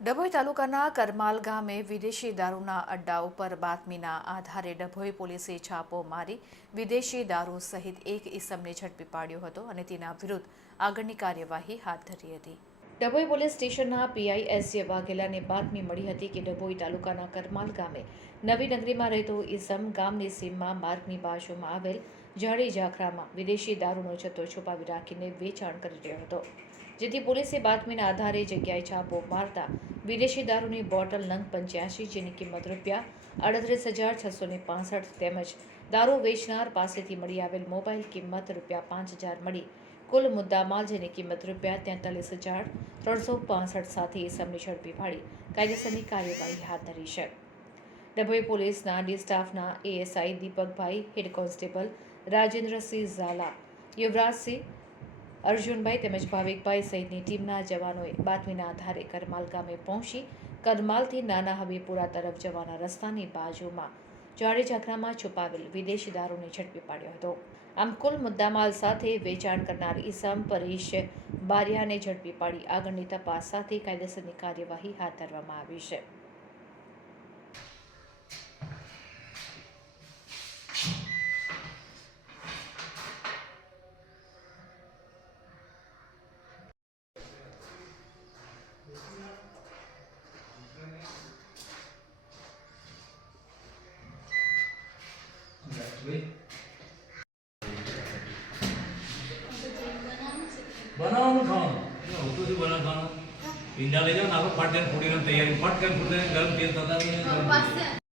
ડભોઈ તાલુકાના કરમાલ ગામે વિદેશી દારૂના અડ્ડા ઉપર બાતમીના આધારે ડભોઈ પોલીસે છાપો મારી વિદેશી દારૂ સહિત એક ઈસમને ઝડપી પાડ્યો હતો અને તેના વિરુદ્ધ આગળની કાર્યવાહી હાથ ધરી હતી. ડભોઈ પોલીસ સ્ટેશનના પીઆઈ એસ વાઘેલાને બાતમી મળી હતી કે ડભોઈ તાલુકાના કરમાલ ગામે નવી નગરીમાં રહેતો ઇસમ ગામની સીમમાં માર્ગની બાજુમાં આવેલ જાડી ઝાખરામાં વિદેશી દારૂનો જથ્થો છુપાવી રાખીને વેચાણ કરી રહ્યો હતો. જેથી પોલીસે બાતમીના આધારે જગ્યાએ છાપો મારતા વિદેશી દારૂની બોટલ નંગ પંચ્યાસી જેની કિંમત રૂપિયા અડત્રીસ હજાર છસો ને પાસઠ તેમજ દારૂ વેચનાર પાસેથી મળી આવેલ મોબાઈલ કિંમત રૂપિયા પાંચ હજાર મળી કુલ મુદ્દામાલ જેની કિંમત રૂપિયા તેતાલીસ હજાર ત્રણસો પાસઠ સાથે ઇસમની ઝડપી પાડી કાયદેસરની કાર્યવાહી હાથ ધરી છે. ડભોઈ પોલીસના ડી સ્ટાફના ASI Deepakbhai head constable Rajendrasinh Zala, Yuvrajsinh Arjunbhai તેમજ ભાવિકભાઈ સહિતની ટીમના જવાનોએ બાતમીના આધારે કરમાલ ગામે પહોંચી, કરમાલથી નાના હબીપુરા તરફ જવાના રસ્તાની બાજુમાં જાડે ઝાખરામાં છુપાવેલ વિદેશી દારૂને ઝડપી પાડ્યો હતો. આમ કુલ મુદ્દામાલ સાથે વેચાણ કરનાર ઈસમ પરેશ બારિયાને ઝડપી પાડી આગળની તપાસ સાથે કાયદેસરની કાર્યવાહી હાથ ધરવામાં આવી છે. બનાવવાનું ખાવાનું? હોતું નથી બનાવ ખાવાનું. ઈંડા લઈ જાઓ ને આપણે ફટ કરીને ફોડીને તૈયારી ફટ કરીને ફોડીને ગરમ તેલ થતા